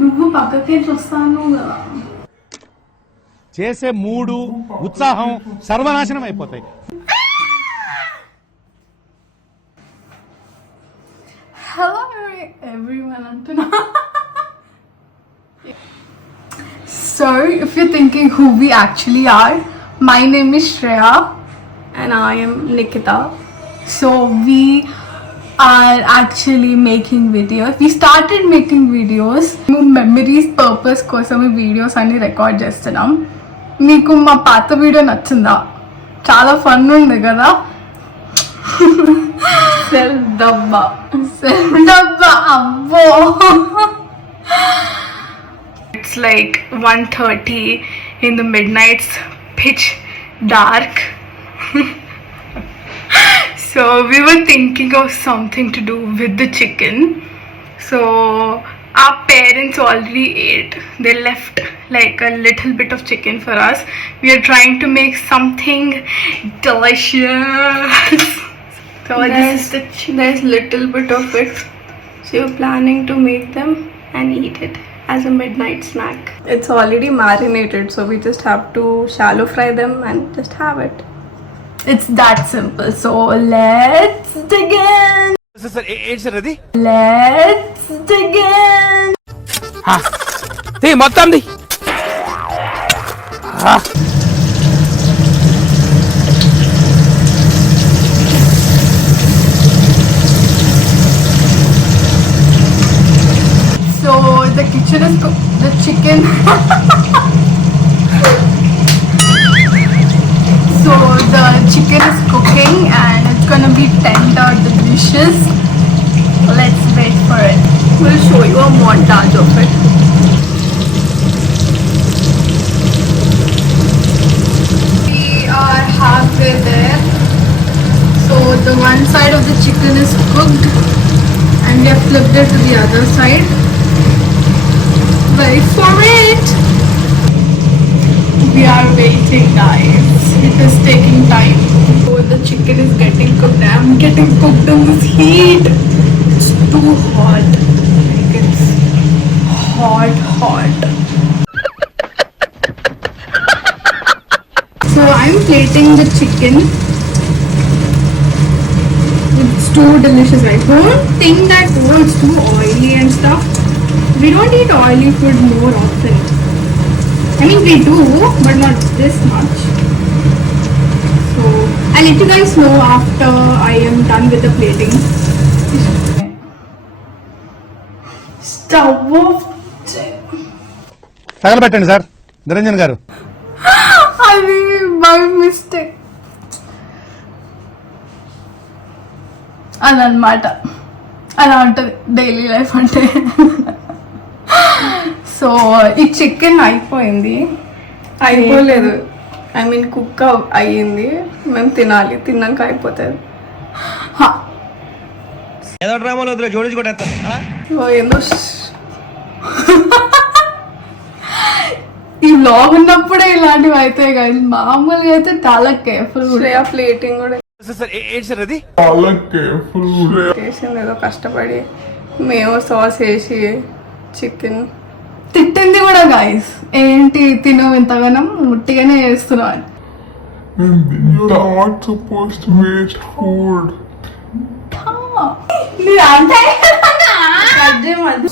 నువ్వు పక్కకే చూస్తాను కదా. చేసే మూడు ఉత్సాహం సర్వనాశనం అయిపోతాయి. హలో ఎవ్రీవన్ అంటున్నా. So if you're thinking who we actually are, my name is Shreya and I am Nikita. So we are actually making videos. We started making videos. Memories purpose కోసం ఈ వీడియోస్ అన్ని record చేస్తున్నాం. మీకు మా పాత video నచ్చిందా? చాలా fun ఉంది కదా. సెల్ఫ్ డబ్బా అబ్బో. It's like 1:30 in the midnight's pitch dark. So we were thinking of something to do with the chicken. So our parents already ate. They left like a little bit of chicken for us. We are trying to make something delicious. So there's little bit of it. So we're planning to make them and eat it as a midnight snack. It's already marinated, so we just have to shallow fry them and just have it. It's that simple. So let's dig in. Let's dig in. మొత్తం So the kitchen is the chicken. So the chicken is cooking and it's gonna be tender, delicious. Let's wait for it. We'll show you a montage of it. We are halfway there. So the one side of the chicken is cooked and we have flipped it to the other side. Wait for it. We are waiting, guys. It is taking time. So the chicken is getting cooked. I am getting cooked in this heat. It's too hot. Like it's hot. So I'm plating the chicken. It's too delicious. I don't think that it's too oily and stuff. We don't eat oily food more often. I mean we do, but not this much. So I'll let you guys know after I am done with the plating. Stove off. తగలబెట్టండి sir Niranjan garu. అది by mistake. అదనమాట, అలా ఉంటుంది daily life అంటే. So ఈ chicken అయిపోలేదు. I mean cook అయ్యింది. మేము తినాలి, తిన్నాక అయిపోతుంది. ఏందో ఈ బ్లాగ్ ఉన్నప్పుడే ఇలాంటివి అవుతాయి కదా. మామూలుగా అయితే చాలా కేర్ఫుల్ ప్లేటింగ్ కూడా చేసింది ఏదో కష్టపడి. మేము సాస్ వేసి చికెన్ తిట్టింది కూడా గాయస్. ఏంటి తినవు ఇంతగానం, ముట్టిగానే చేస్తున్నావు.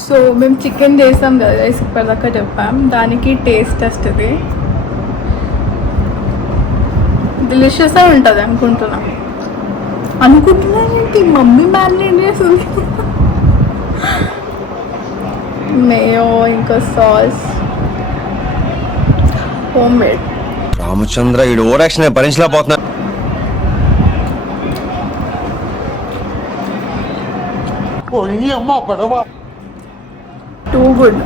సో మేము చికెన్ చేసాం కదా, ఇప్పటిదాకా చెప్పాం. దానికి టేస్ట్ టెస్ట్ డిలిషియస్ గా ఉంటుంది అనుకుంటున్నాం. ఏంటి మమ్మీ మ్యారినేట్ చేస్తుంది. మేయో ఇంకా సాస్ హోమ్ మేడ్. రామచంద్ర ఈ ఓవరాక్షన్ భరించలేకపోతున్నా. టూ గుడ్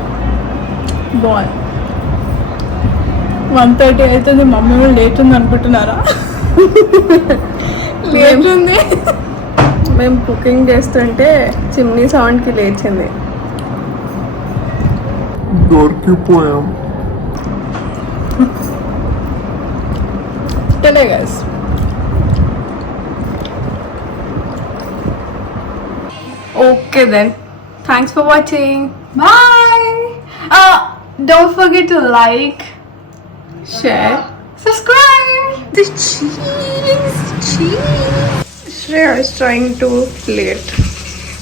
బాగుంది. 1:30 అవుతుంది. మమ్మీ కూడా లేటుంది అనుకుంటున్నారా? లేచింది. మేము కుకింగ్ చేస్తుంటే చిమ్నీ సౌండ్కి లేచింది. దొరికిపోయాం. guys. Okay then. Thanks for watching. Bye. Don't forget to like, share, subscribe. The cheese. Shreya is trying to plate.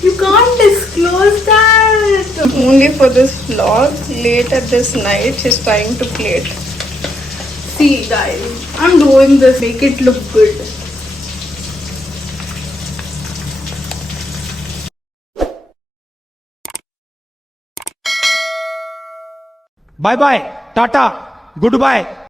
You can't disclose that. Only for this vlog, late at this night, she's trying to plate. See guys, I'm doing this, make it look good. Bye bye tata good bye